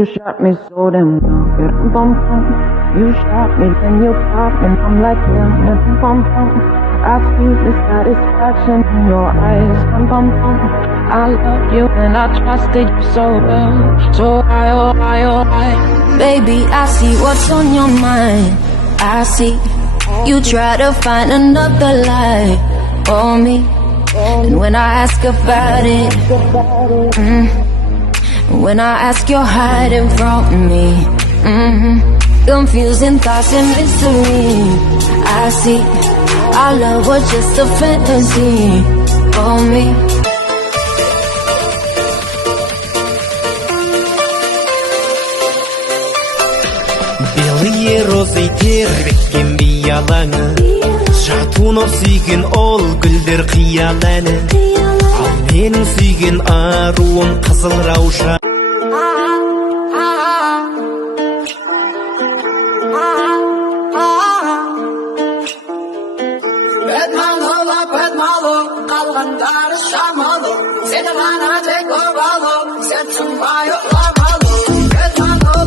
You shot me so damn well. Bum bum bum. You shot me, then you popped, and I'm like damn. Bum bum bum. I feel the satisfaction in your eyes. Bum bum bum. I love you and I trusted you so well. So oh I. Baby, I see what's on your mind. I see you try to find another lie on me. And when I ask about it, when I ask, you're hiding from me. Confusing thoughts and mystery. I see our love was just a fantasy for me. Белые розы тербеткен биялаңы, жатуын сүйген ол гүлдер қиял әні. Ал менің сүйген аруым қызыл рауша. Бәтмалы, қалғандары шамалы, сені ғана тек обалы, сен тұнбай ұқламалы.